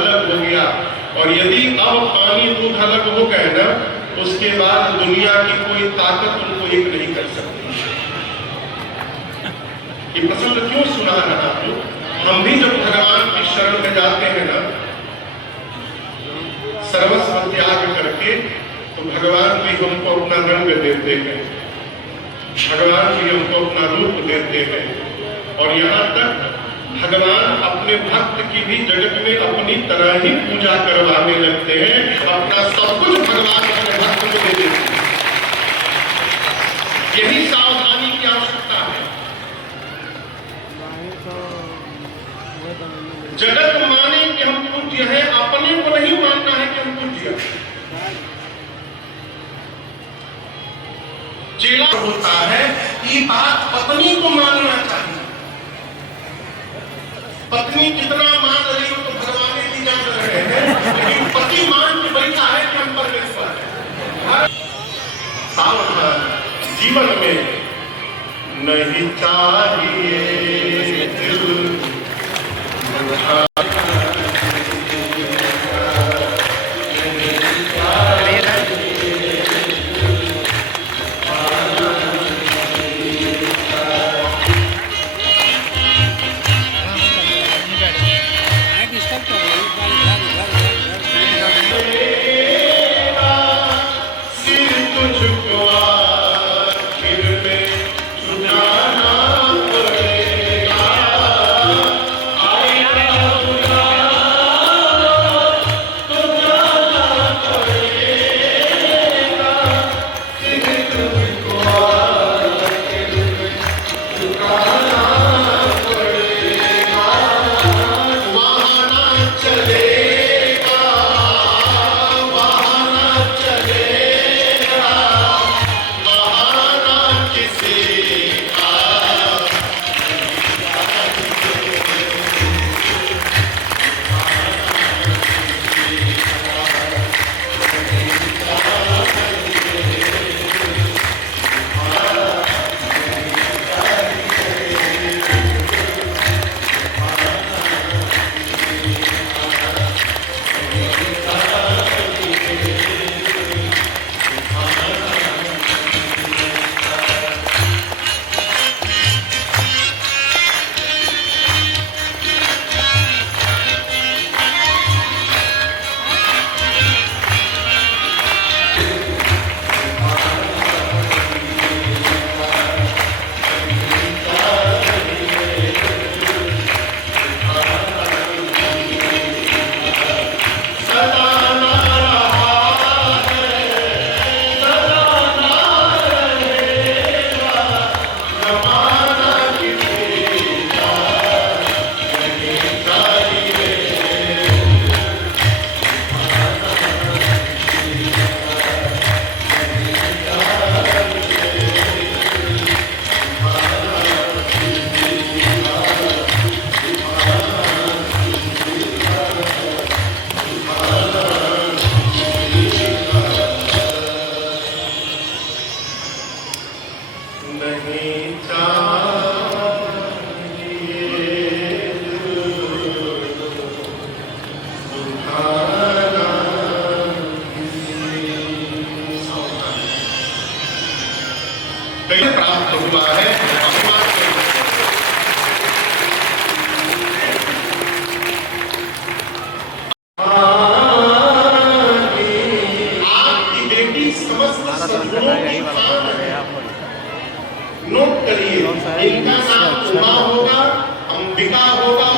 अलग हो गया। और यदि अब पानी दूध अलग हो गए ना, उसके बाद दुनिया की कोई ताकत उनको एक नहीं कर सकती। ये प्रसंग क्यों सुना रहा हूं? हम भी जब भगवान की शरण में जाते हैं ना, सर्वस्व त्याग करके, तो भगवान भी हमको अपना रंग देते हैं, भगवान भी हमको अपना रूप देते हैं। और यहाँ तक भगवान अपने भक्त की भी जगत में अपनी तरह ही पूजा करवाने लगते हैं, अपना सब कुछ भगवान अपने भक्त को दे देते हैं। यही सावधानी की आवश्यकता है। जगत माने कि हम पूज्य हैं, अपने को नहीं मानना है कि हम पूज्य। चेला होता है कि बात पत्नी को मानना चाहिए। पत्नी कितना मान रही हो तो भगवान भी जान रहे हैं, लेकिन पति मान के बैठा है कि हम परमेश्वर है। सावधान, जीवन में नहीं चाहिए दिल प्राप्त हुआ है। आपकी बेटी समस्त सद्गुणों की खान है। नोट करिए, इनका नाम उमा होगा, अंबिका होगा,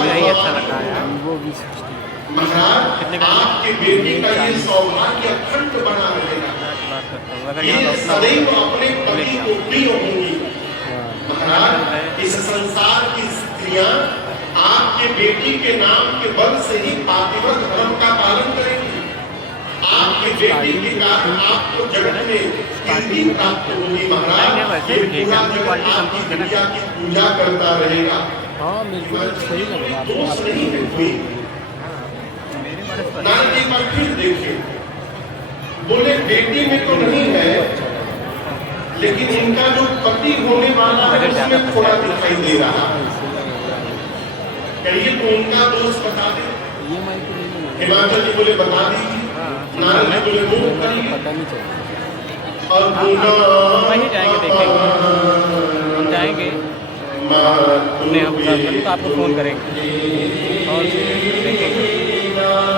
महाराज आपके बेटी का ये सौभाग्य अखंड बना रहेगा। ये सदैव अपने पति को प्रिय होंगी। महाराज इस संसार की स्त्रियां आपके बेटी के नाम के बल से ही पातिव्रत धर्म का पालन करेंगी। आपके बेटी के कारण आपको जगत में कीर्ति प्राप्त होगी। महाराज ये पूरा जगत आपकी बिटिया की पूजा करता रहेगा। दोष नहीं है कोई। नारद एक बार फिर देखिए, बोले बेटी में तो नहीं है, लेकिन इनका जो पति होने वाला है उसमें थोड़ा दिखाई दे रहा है। कहिए तो उनका दोष बता दे। हिमाचल जी बोले बता दीजिए, नारद जी बोले मूव करिए, पता नहीं चला। और वहीं जाएंगे, देखेंगे, हम जाएंगे अपने हस्बैंड को आपको फ़ोन करेंगे और देखेंगे।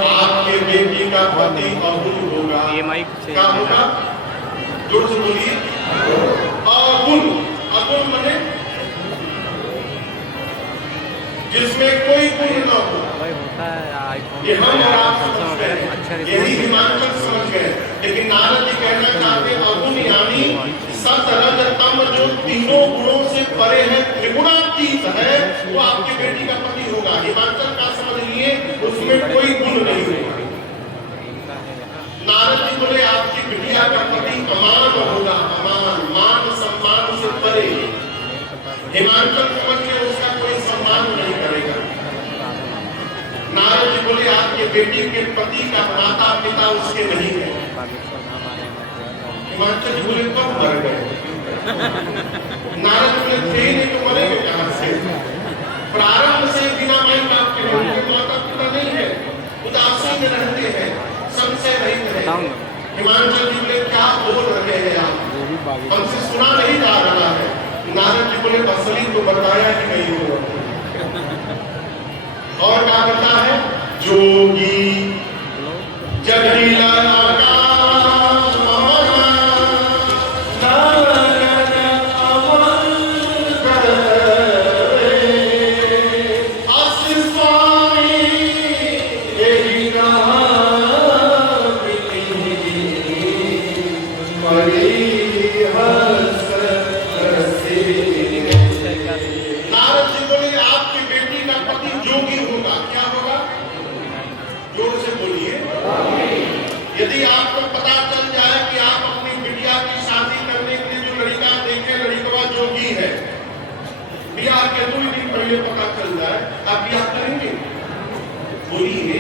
आपके बेटी का पति अबुल होगा, EMI से क्या होगा? जोर से बोलिए, अबुल। अबुल माने जिसमें कोई गुण न हो। भाई होता है आईफोन ये हम और आप समझ Samsung गए, वगैरह अच्छा यही रिस्पॉन्स हिमाचल समझ गए, लेकिन नारद जी कहना चाहते अबुल यानी सत रज तम जो तीनों गुणों से परे है, त्रिगुणातीत है, वो आपकी बेटी का पति होगा। हिमाचल का समझ लिए, उसमें कोई गुण नहीं होगा। नारद जी बोले आपकी बिटिया का पति अमान होगा, अमान, मान सम्मान से परे। हिमाचल समझ के उसका कोई सम्मान नहीं करेगा। नारद जी बोले आपके बेटी के पति का माता पिता उसके नहीं है। हिमाचल जी बोले कब मर गए? नारद बोले थे नहीं तो मरेंगे कहां से? प्रारंभ से बिना माई बाप के माता पिता नहीं है, उदासी में रहते हैं, संशय रहित है। हिमाचल जी बोले क्या बोल रहे हैं आप, हमसे सुना नहीं जा रहा है। नारद जी बोले असली तो बताया ही नहीं हुआ। और क्या बता है? जोगी जटिल आकाश नारद जी बोले आपकी बेटी का पति जोगी होगा। क्या होगा? जोर से बोलिए। यदि आपको पता चल जाए कि आप अपनी बिटिया की शादी करने के लिए जो लड़का देखे, लड़का जोगी है, ब्याह के 2 दिन पहले पता चल जाए, आप ब्याह करेंगे? बोलिए,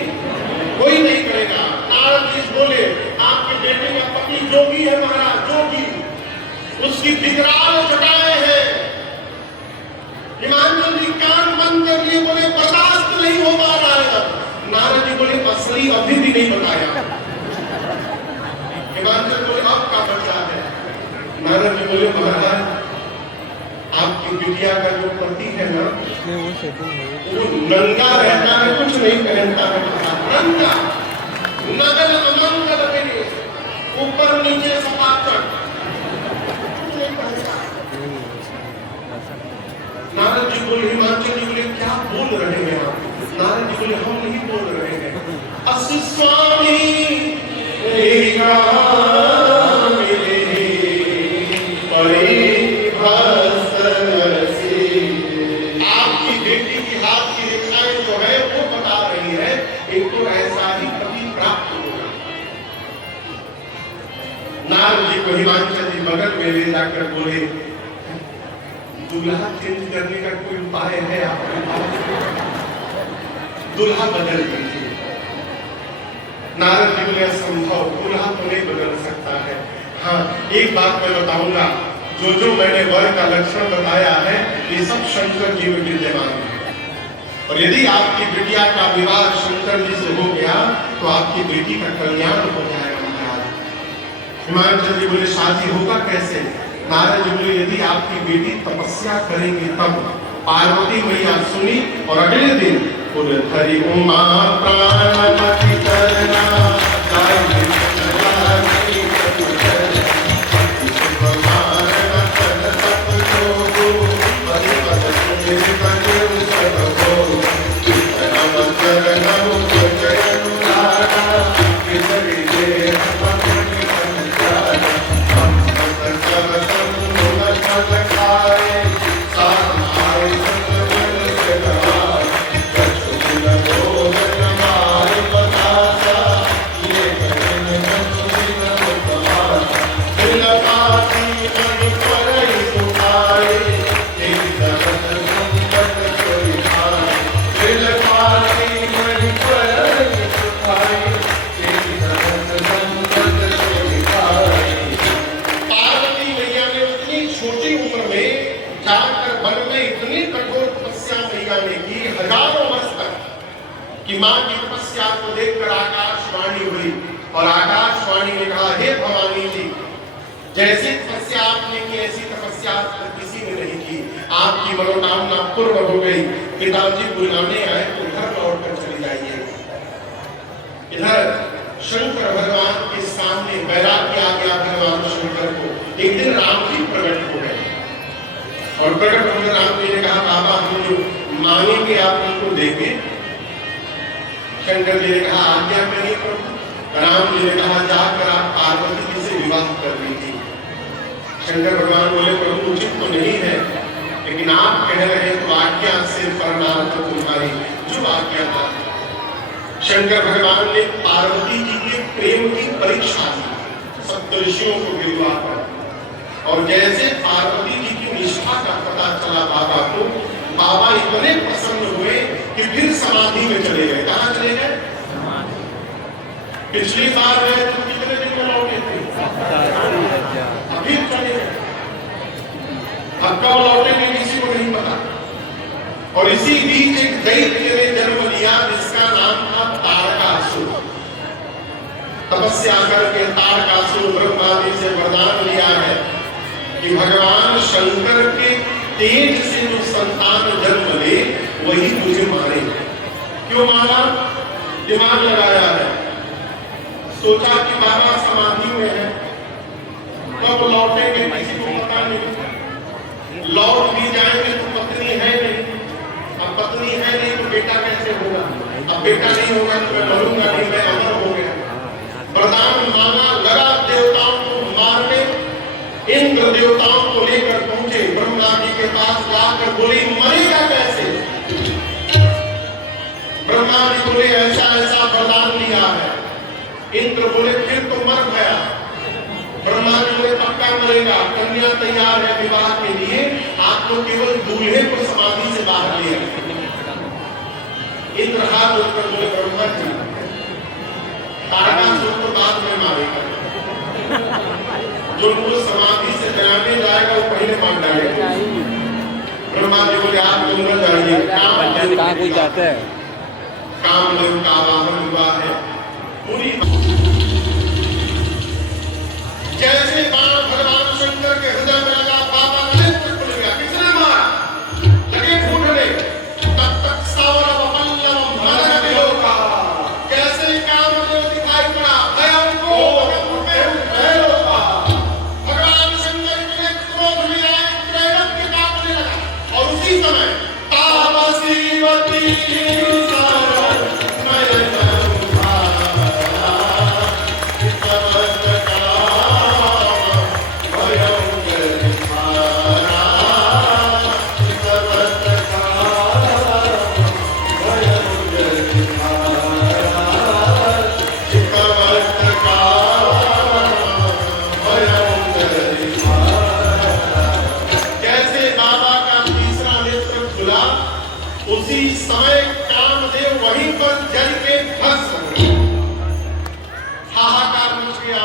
कोई नहीं करेगा। नारद जी बोले आपके बेटे का पति जोगी है महाराज, जोगी, उसकी विकराल जटाएं हैं। हिमाचल जी कान बंद कर लिए, बोले बर्दाश्त नहीं हो पा रहा है। नारद जी बोले असली अभी भी नहीं बताया। हिमाचल बोले अब का बचा है? नारद जी बोले महाराज आपकी बिटिया का जो पति है ना, वो नंगा रहता है, कुछ नहीं पहनता है, नंगा, नगल अमंगल में ऊपर नीचे सपाचक। नारद जी बोले, हिमाचल जी बोले क्या बोल रहे हैं आप? नारद जी बोले हम नहीं बोल रहे हैं, असि स्वामी आपकी बेटी की हाथ की रेखाएं जो है वो बता रही है इनको ऐसा ही पति प्राप्त होगा। नारद जी को हिमाचल जी बगल में ले जाकर बोले दूल्हा चेंज करने का कोई उपाय है आपके पास? दूल्हा बदल दीजिए। नारद जी बोले असंभव, दूल्हा तो नहीं बदल सकता है। हाँ, एक बात मैं बताऊंगा, जो जो मैंने वर का लक्षण बताया है ये सब शंकर जी में विद्यमान है। और यदि आपकी बिटिया का विवाह शंकर जी से हो गया तो आपकी बेटी का कल्याण हो जाएगा महाराज। हिमाचल जी बोले शादी होगा कैसे? नारद जी बोले यदि आपकी बेटी तपस्या करेंगे तब। पार्वती मैया सुनी और अगले दिन बोले हरि उमा प्राणपति करना और आकाशवाणी ने कहा, हे भवानी जी, जैसी तपस्या आपने की ऐसी तपस्या किसी ने नहीं की, आपकी मनोकामना पूर्ण हो गई। पिताजी बुलाने आए तो घर लौट कर चले जाइए। इधर शंकर भगवान के सामने वैराग्य आ गया भगवान शंकर को। एक दिन राम जी प्रकट हो गए और प्रकट होकर राम जी ने कहा, बाबा हम जो मांगेंगे आप उनको देंगे। शंकर जी ने कहा, आज्ञा करिए प्रभु। राम जी ने कहा, जाकर आप पार्वती जी से विवाह कर लीजिए। शंकर भगवान बोले, प्रभु उचित तो नहीं है, लेकिन आप कह रहे हैं तो आज्ञा से परमार्थ तुम्हारी, जो आज्ञा था। शंकर भगवान ने पार्वती जी के प्रेम की परीक्षा दी सप्तऋषियों को गिरवाकर, और जैसे पार्वती जी की निष्ठा का पता चला बाबा को, बाबा इतने प्रसन्न हुए कि फिर समाधि में चले गए। कहाँ चले गए? पिछली बार गए तो कितने दिन में लौटे थे? अभी चले गए। अब कब लौटेंगे किसी को नहीं पता। और इसी बीच एक दैत्य ने जन्म लिया जिसका नाम था तारकासुर। तपस्या करके तारकासुर ब्रह्मा जी से वरदान लिया है कि भगवान शंकर के तेज से जो संतान जन्म ले वही तुझे मारे। क्यों मारा? दिमाग लगाया है, सोचा कि बाबा समाधि में है, कब लौटेंगे किसी को पता नहीं। लौट भी जाएंगे तो पत्नी है नहीं, अब पत्नी है नहीं तो बेटा कैसे होगा? अब बेटा नहीं होगा तो मैं मरूंगा नहीं, मैं अमर हो गया। वरदान मांगा, लगा देवताओं को मारने। इंद्र देवताओं को लेकर पहुंचे ब्रह्मा जी के पास, जाकर बोले, मरेगा कैसे? ब्रह्मा जी बोले, ऐसा ऐसा वरदान लिया है। इंद्र बोले, फिर तो मर गया। ब्रह्मा जी बोले, पक्का मरेगा, कन्या तैयार है विवाह के लिए, आप तो केवल दूल्हे को समाधि से बाहर ले आए। इंद्र हाथ उठकर बोले, ब्रह्मा जी, तारकासुर को बाद में मारेगा, जो मुझे समाधि से जलाने जाएगा वो पहले मार डालेगा। ब्रह्मा जी बोले, आप लोग न जाइए, कहाँ कोई जाता है? कामदेव का वाहन हुआ है पूरी। जैसे बाण भगवान शंकर के हृदय में लगा, बाबा नेत्र खुल गया। किसने मारा? लगे फूटने। तब तक सावर वपल्लव मरग विलोका। कैसे कामदेव दिखाई पड़ा, भयं को भगवान शंकर के क्रोध में आए, प्रेरक के कांपने लगा। और उसी समय तामसीवती उसी समय कामदेव वहीं पर जल के भस्म हो। हाहाकार मच गया।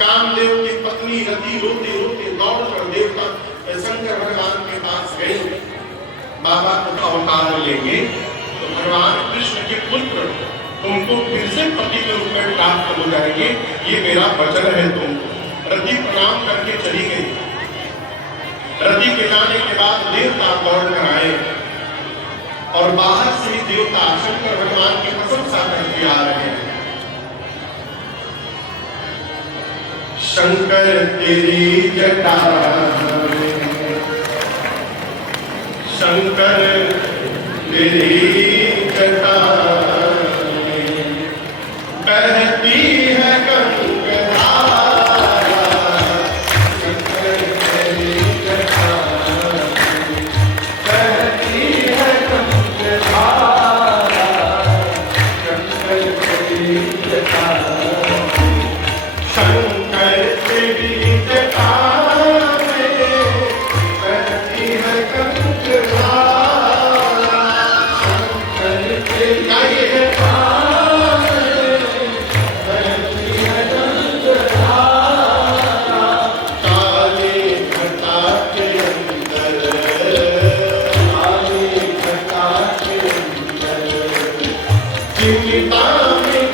कामदेव की पत्नी रति रोते रोते दौड़कर देवता शंकर भगवान के पास गई। बाबा को अवतार लेंगे तो भगवान कृष्ण के पुत्र तुमको फिर से पति के रूप में प्राप्त हो जाएंगे, ये मेरा वचन है तुमको। रति प्रणाम करके चली गई। रति के जाने के बाद देवता दौड़ कर आए और बाहर से ही देवता शंकर भगवान की प्रशंसा करके आ रहे हैं। शंकर तेरी जटा, शंकर तेरी जटा बहती है गंगा। चिंता में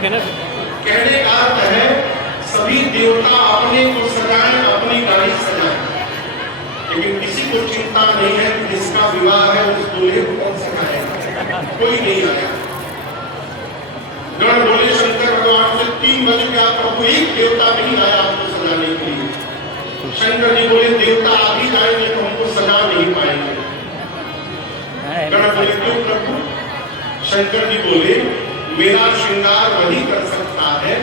ठीक है ना। कहने का अर्थ है सभी देवता अपने को सजाएं, अपनी गाड़ी सजाएं, लेकिन किसी को चिंता नहीं है कि जिसका विवाह है उस दूल्हे को कौन सजाएगा, कोई नहीं आया। गण बोले शंकर भगवान से 3 बजे का प्रभु एक देवता नहीं आया आपको सजाने के लिए। शंकर जी बोले देवता आ भी जाएंगे तो हमको सजा नहीं पाएंगे। गण बोले क्यों प्रभु? शंकर जी बोले मेरा श्रृंगार वही कर सकता है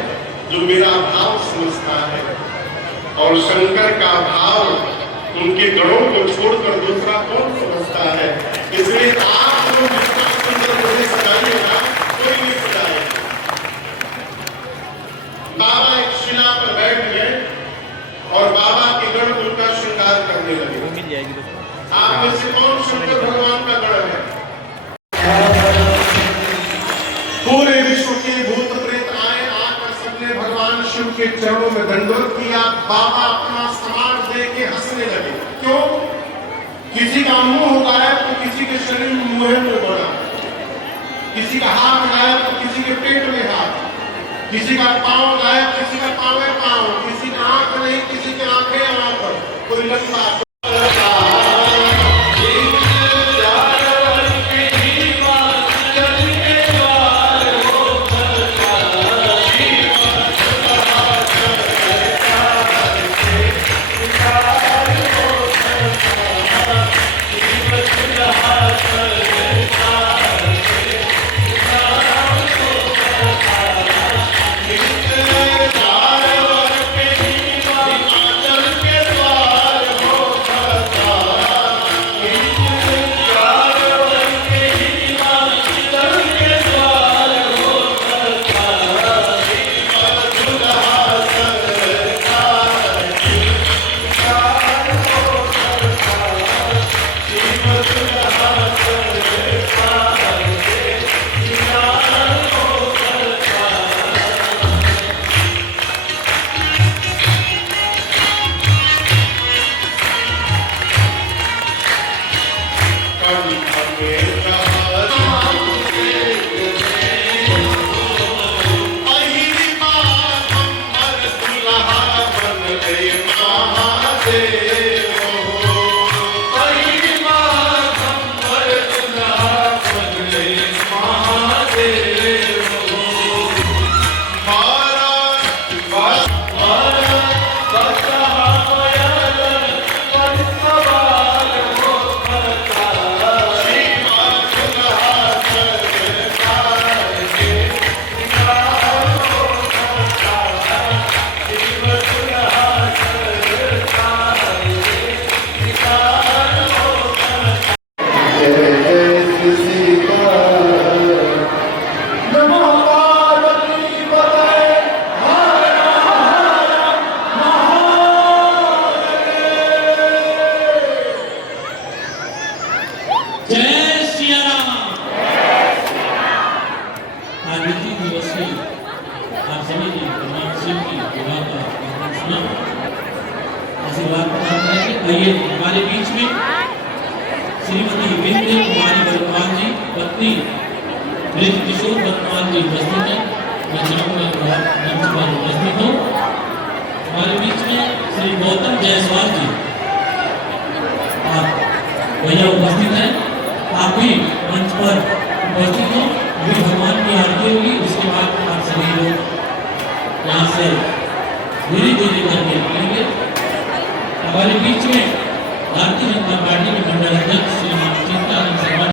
जो मेरा भाव समझता है, और शंकर का भाव उनके गणों को छोड़कर दूसरा कौन समझता है। इसलिए आप लोग जितना सुंदर मुझे सजाइएगा कोई नहीं सजाएगा। बाबा एक शिला पर बैठ गए और बाबा के गण उनका श्रृंगार करने लगे। वो मिल जाएगी दोस्तों। आप में से कौन शंकर भगवान का गण है? पूरे विश्व के भूत प्रेत आए, आकर सबने भगवान शिव के चरणों में दंडवत किया। बाबा अपना सामान दे के हंसने लगे। क्यों? किसी का मुंह गायब तो किसी के शरीर में मुंह में बड़ा, किसी का हाथ गायब तो किसी के पेट में हाथ, किसी का पांव गायब किसी का पांव है पांव, किसी का आंख नहीं किसी के आंखें आंख, कोई लंबा आइए हमारे बीच में श्रीमती विंध्य कुमारी वर्तमान जी पत्नी मृत किशोर वर्तमान जी उपस्थित है। मैं चाहूँगा मंच पर उपस्थित हो। हमारे बीच में श्री गौतम जायसवाल जी आप भैया उपस्थित हैं, आप भी मंच पर उपस्थित हो। अभी भगवान की आरती होगी, उसके बाद आप सभी लोग यहाँ से धीरे धीरे करके निकलेंगे। हमारे बीच में भारतीय जनता पार्टी के मंडल अध्यक्ष श्रीमान चिंतानंद शर्मा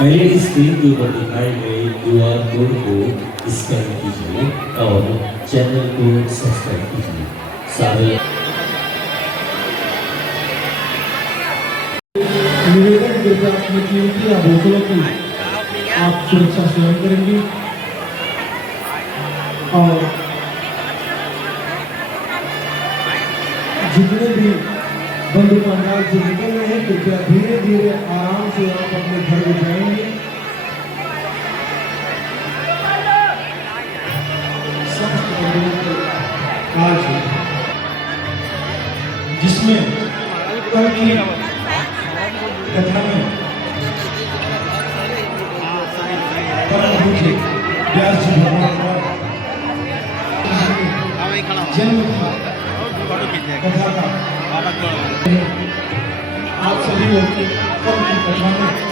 एलईडी स्क्रीन के ऊपर दिखाए गए QR कोड को स्कैन कीजिए और चैनल को सब्सक्राइब कीजिए। सारे निवेदन कृपया अपनी कीमती या बोतलों की आप सुरक्षा स्वयं करेंगे और जितने भी बंधु पंडाल से निकल रहे हैं कृपया धीरे धीरे आराम से आप अपने घर में जाएंगे। समस्त बंधुओं को आज जिसमें कल की कथा में परम पूज्य व्यास जी भगवान का जन्म था कथा का आप सभी लोग कल की कथा में